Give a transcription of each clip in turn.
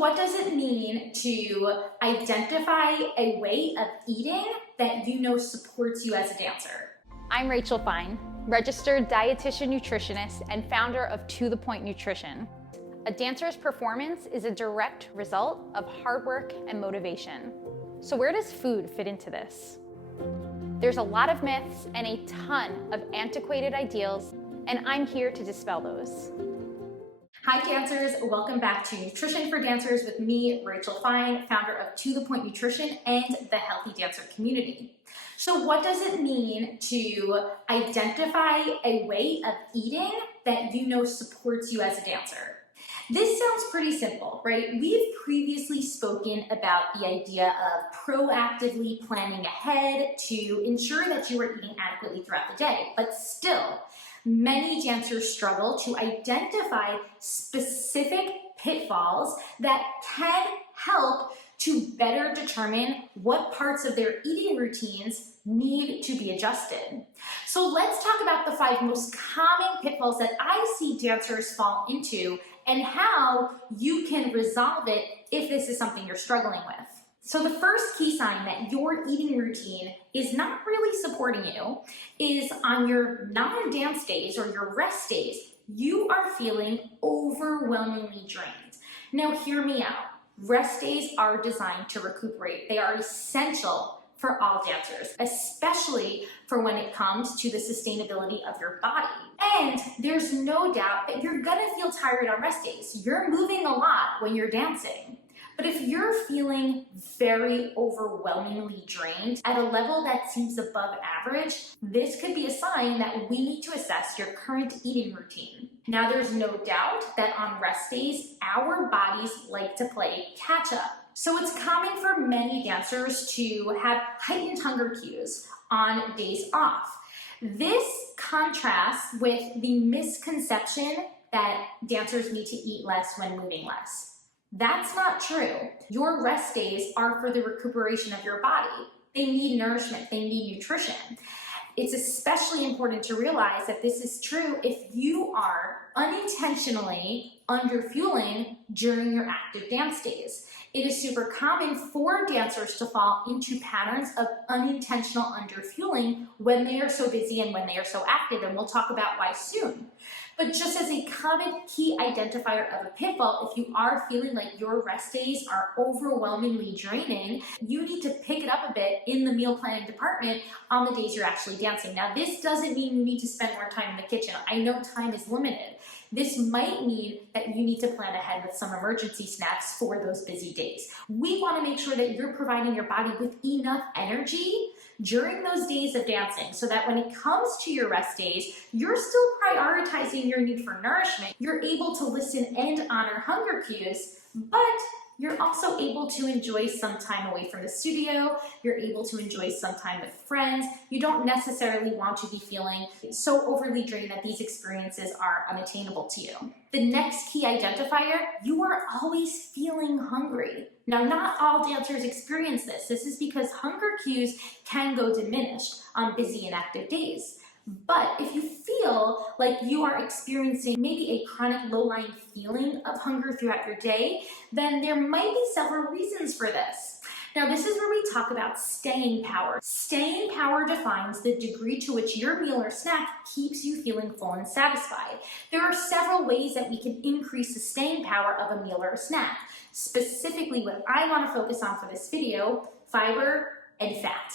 what does it mean to identify a way of eating that you know supports you as a dancer? I'm Rachel Fine, registered dietitian nutritionist and founder of To The Point Nutrition. A dancer's performance is a direct result of hard work and motivation. So where does food fit into this? There's a lot of myths and a ton of antiquated ideals, and I'm here to dispel those. Hi dancers, welcome back to Nutrition for Dancers with me, Rachel Fine, founder of To The Point Nutrition and the Healthy Dancer community. So what does it mean to identify a way of eating that you know supports you as a dancer? This sounds pretty simple, right? We've previously spoken about the idea of proactively planning ahead to ensure that you are eating adequately throughout the day, but still, many dancers struggle to identify specific pitfalls that can help to better determine what parts of their eating routines need to be adjusted. So let's talk about the 5 most common pitfalls that I see dancers fall into and how you can resolve it if this is something you're struggling with. So the first key sign that your eating routine is not really supporting you is on your non-dance days or your rest days, you are feeling overwhelmingly drained. Now hear me out. Rest days are designed to recuperate. They are essential for all dancers, especially for when it comes to the sustainability of your body. And there's no doubt that you're gonna feel tired on rest days. You're moving a lot when you're dancing. But if you're feeling very overwhelmingly drained at a level that seems above average, this could be a sign that we need to assess your current eating routine. Now, there's no doubt that on rest days, our bodies like to play catch up. So it's common for many dancers to have heightened hunger cues on days off. This contrasts with the misconception that dancers need to eat less when moving less. That's not true. Your rest days are for the recuperation of your body. They need nourishment, they need nutrition. It's especially important to realize that this is true if you are unintentionally underfueling during your active dance days. It is super common for dancers to fall into patterns of unintentional underfueling when they are so busy and when they are so active, and we'll talk about why soon. But just as a common key identifier of a pitfall, if you are feeling like your rest days are overwhelmingly draining, you need to pick it up a bit in the meal planning department on the days you're actually dancing. Now, this doesn't mean you need to spend more time in the kitchen. I know time is limited. This might mean that you need to plan ahead with some emergency snacks for those busy days. We want to make sure that you're providing your body with enough energy during those days of dancing so that when it comes to your rest days, you're still prioritizing your need for nourishment. You're able to listen and honor hunger cues, but you're also able to enjoy some time away from the studio. You're able to enjoy some time with friends. You don't necessarily want to be feeling so overly drained that these experiences are unattainable to you. The next key identifier, you are always feeling hungry. Now, not all dancers experience this. This is because hunger cues can go diminished on busy and active days. But if you feel like you are experiencing maybe a chronic low-lying feeling of hunger throughout your day, then there might be several reasons for this. Now, this is where we talk about staying power. Staying power defines the degree to which your meal or snack keeps you feeling full and satisfied. There are several ways that we can increase the staying power of a meal or a snack. Specifically, what I want to focus on for this video, fiber and fat.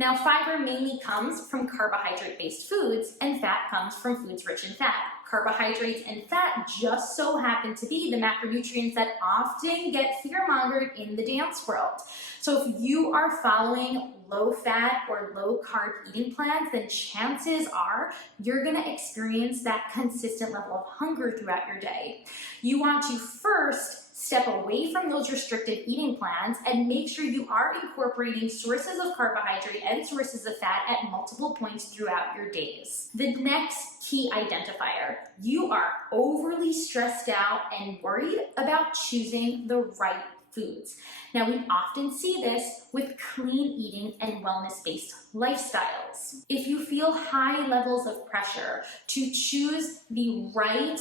Now, fiber mainly comes from carbohydrate-based foods, and fat comes from foods rich in fat. Carbohydrates and fat just so happen to be the macronutrients that often get fear-mongered in the dance world. So if you are following low-fat or low-carb eating plans, then chances are you're going to experience that consistent level of hunger throughout your day. You want to first step away from those restrictive eating plans and make sure you are incorporating sources of carbohydrate and sources of fat at multiple points throughout your days. The next key identifier, you are overly stressed out and worried about choosing the right foods. Now, we often see this with clean eating and wellness-based lifestyles. If you feel high levels of pressure to choose the right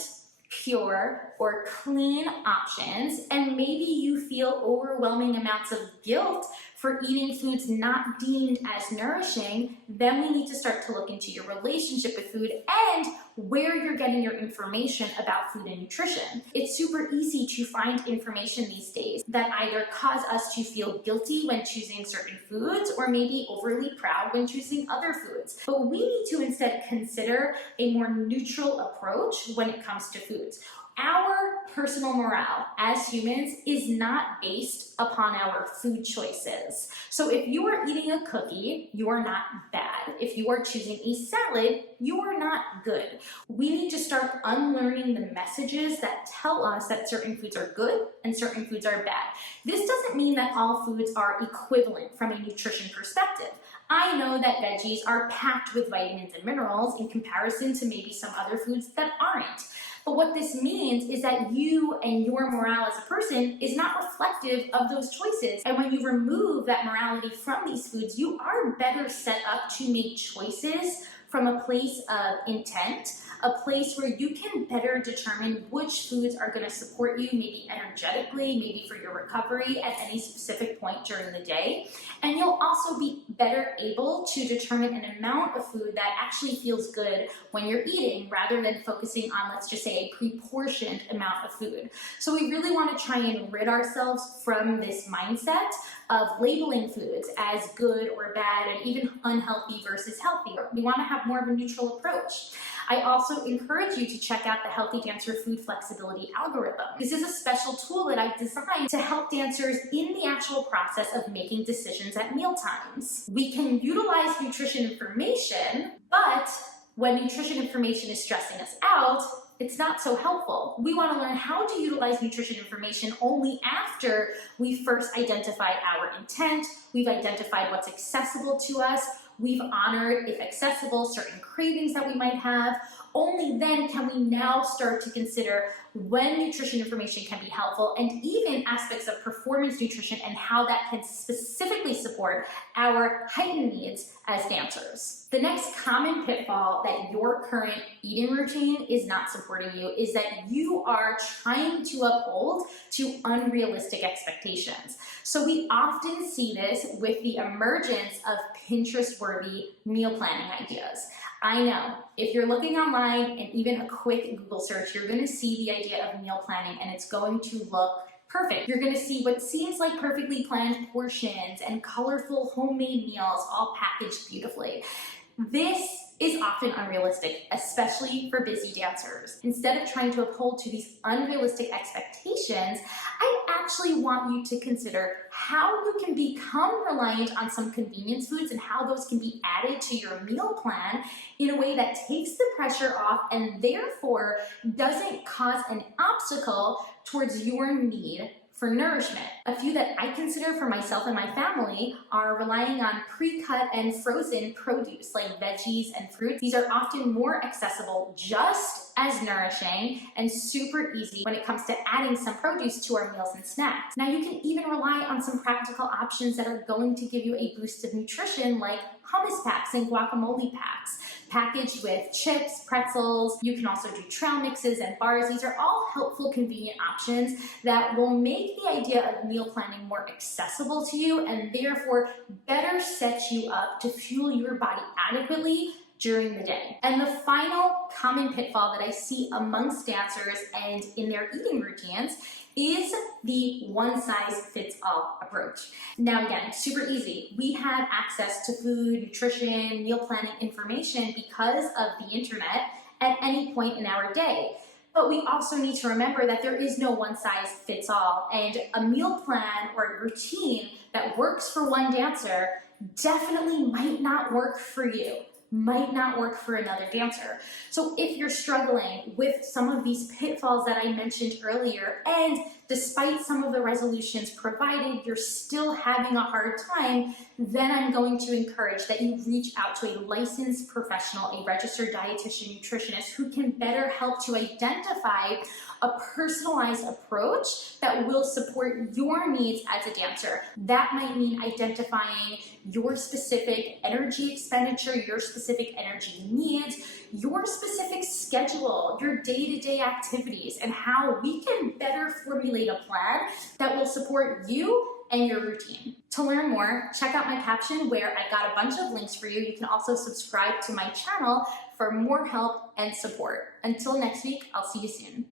pure, or clean options, and maybe you feel overwhelming amounts of guilt for eating foods not deemed as nourishing, then we need to start to look into your relationship with food and where you're getting your information about food and nutrition. It's super easy to find information these days that either cause us to feel guilty when choosing certain foods or maybe overly proud when choosing other foods. But we need to instead consider a more neutral approach when it comes to foods. Our personal morale as humans is not based upon our food choices. So if you are eating a cookie, you are not bad. If you are choosing a salad, you are not good. We need to start unlearning the messages that tell us that certain foods are good and certain foods are bad. This doesn't mean that all foods are equivalent from a nutrition perspective. I know that veggies are packed with vitamins and minerals in comparison to maybe some other foods that aren't. But what this means is that you and your morale as a person is not reflective of those choices. And when you remove that morality from these foods, you are better set up to make choices from a place of intent, a place where you can better determine which foods are going to support you, maybe energetically, maybe for your recovery at any specific point during the day. And you'll also be better able to determine an amount of food that actually feels good when you're eating, rather than focusing on, let's just say, a pre-portioned amount of food. So we really want to try and rid ourselves from this mindset of labeling foods as good or bad and even unhealthy versus healthy. We want to have more of a neutral approach. I also encourage you to check out the Healthy Dancer Food Flexibility Algorithm. This is a special tool that I've designed to help dancers in the actual process of making decisions at mealtimes. We can utilize nutrition information, but when nutrition information is stressing us out, it's not so helpful. We want to learn how to utilize nutrition information only after we first identified our intent, we've identified what's accessible to us, we've honored, if accessible, certain cravings that we might have. Only then can we now start to consider when nutrition information can be helpful, and even aspects of performance nutrition and how that can specifically support our heightened needs as dancers. The next common pitfall that your current eating routine is not supporting you is that you are trying to uphold to unrealistic expectations. So we often see this with the emergence of Pinterest-worthy meal planning ideas. I know, if you're looking online and even a quick Google search, you're going to see the idea of meal planning and it's going to look perfect. You're going to see what seems like perfectly planned portions and colorful homemade meals all packaged beautifully. This is often unrealistic, especially for busy dancers. Instead of trying to uphold to these unrealistic expectations, I actually want you to consider how you can become reliant on some convenience foods and how those can be added to your meal plan in a way that takes the pressure off and therefore doesn't cause an obstacle towards your need for nourishment. A few that I consider for myself and my family are relying on pre-cut and frozen produce like veggies and fruits. These are often more accessible, just as nourishing, and super easy when it comes to adding some produce to our meals and snacks. Now you can even rely on some practical options that are going to give you a boost of nutrition like hummus packs and guacamole packs, packaged with chips, pretzels. You can also do trail mixes and bars. These are all helpful, convenient options that will make the idea of meal planning more accessible to you and therefore better set you up to fuel your body adequately during the day. And the final common pitfall that I see amongst dancers and in their eating routines is the one-size-fits-all approach. Now again, super easy. We have access to food, nutrition, meal planning information because of the internet at any point in our day. But we also need to remember that there is no one-size-fits-all, and a meal plan or a routine that works for one dancer definitely might not work for you, might not work for another dancer. So if you're struggling with some of these pitfalls that I mentioned earlier, and despite some of the resolutions provided, you're still having a hard time, then I'm going to encourage that you reach out to a licensed professional, a registered dietitian nutritionist who can better help to identify a personalized approach that will support your needs as a dancer. That might mean identifying your specific energy expenditure, your specific energy needs, your specific schedule, your day-to-day activities, and how we can better formulate a plan that will support you and your routine. To learn more, check out my caption where I've got a bunch of links for you. You can also subscribe to my channel for more help and support. Until next week, I'll see you soon.